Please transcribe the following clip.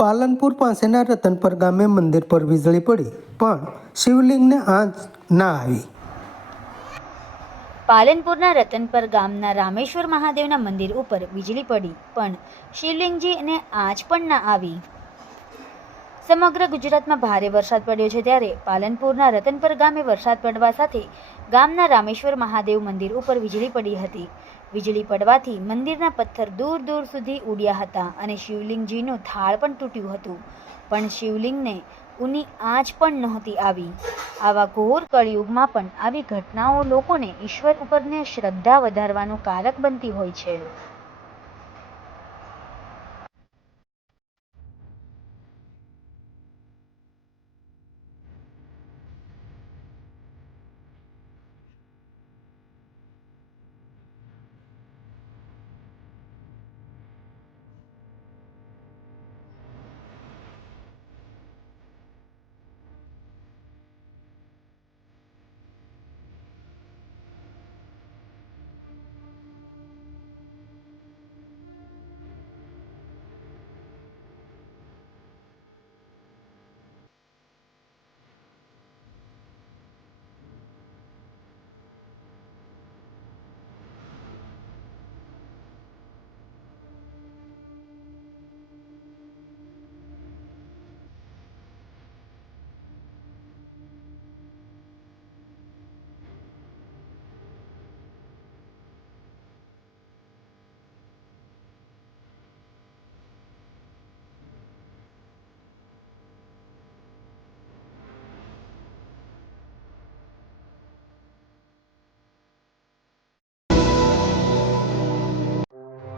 પાલનપુર પાસેના રતનપર ગામે મંદિર પર વીજળી પડી, પણ શિવલિંગને આંચ ના આવી. પાલનપુરના રતનપર ગામના રામેશ્વર મહાદેવના મંદિર ઉપર વીજળી પડી, પણ શિવલિંગજીને આંચ પણ ના આવી. સમગ્ર ગુજરાતમાં ભારે વરસાદ પડ્યો છે ત્યારે પાલનપુરના રતનપર ગામે વરસાદ પડવા સાથે ગામના રામેશ્વર મહાદેવ મંદિર ઉપર વીજળી પડી હતી. વીજળી પડવાથી મંદિરના પથ્થર દૂર દૂર સુધી ઉડ્યા હતા અને શિવલિંગજીનું થાળ પણ તૂટ્યું હતું. પણ શિવલિંગને ઉની આંચ પણ નહોતી આવી. આવા ઘોર કળિયુગમાં પણ આવી ઘટનાઓ લોકોને ઈશ્વર ઉપરને શ્રદ્ધા વધારવાનું કારક બનતી હોય છે.